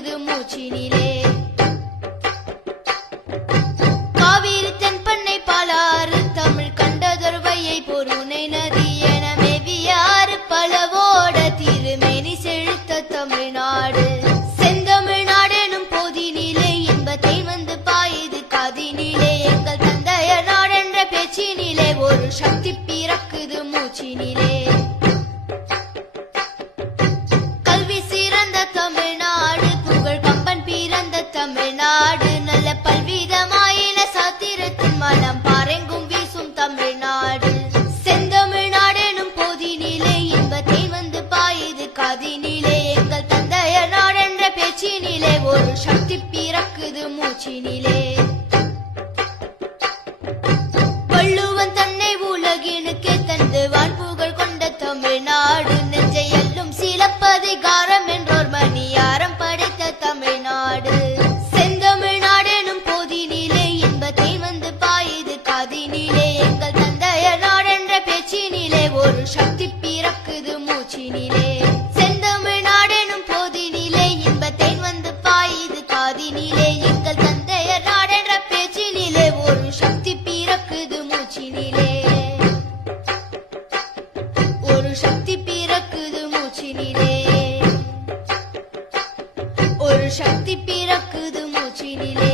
பிறக்குது மூச்சினிலே. காவிரி தென்பண்ணை பாலாறு தமிழ் கண்டதொரு வையை பொருணை நதி என மேவியாறு பலவோட திருமேனி செழித்த தமிழ்நாடு. செந்தமிழ்நாடெனும் போதினிலே இன்பத்தை வந்து பாயுது காதினிலே. எங்கள் தந்தைய நாடென்ற பேச்சினிலே ஒரு சக்தி பிறக்குது மூச்சினிலே. கல்வி சிறந்த தமிழ்நாடு புகழ் கம்பன் பிறந்த தமிழ்நாடு. நல்ல பல்விதமாயின சாத்திரத்தின் மனம் பாரெங்கும் வீசும் தமிழ்நாடு. செந்தமிழ்நாடெனும் போதினிலே இன்பத்தை வந்து பாயுது காதினிலே. எங்கள் தந்தைய நாடென்ற பேச்சினிலே ஒரு சக்தி பிறக்குது மூச்சினிலே. வள்ளுவன் தன்னை உலகினுக்கே தந்து வான்புகழ் கொண்ட தமிழ்நாடு. நெஞ்சை எல்லும் சிலப்பதிகாரம் என்றோர் மணியாரம் படைத்த தமிழ்நாடு. செந்தமிழ்நாடெனும் போதினிலே இன்பத்தை வந்து பாயுது காதினிலே. எங்கள் தந்தைய நாடென்ற பேச்சினிலே ஒரு சக்தி பிறக்குது மூச்சினிலே. செந்தமிழ்நாடெனும் போதினிலே இன்பத்தை வந்து பாயுது காதினிலே. எங்கள் தந்தைய நாடென்ற பேச்சினிலே ஒரு சக்தி பிறக்குது மூச்சினிலே. ஒரு சக்தி பிறக்குது மூச்சினிலே. ஒரு சக்தி பிறக்குது மூச்சினிலே.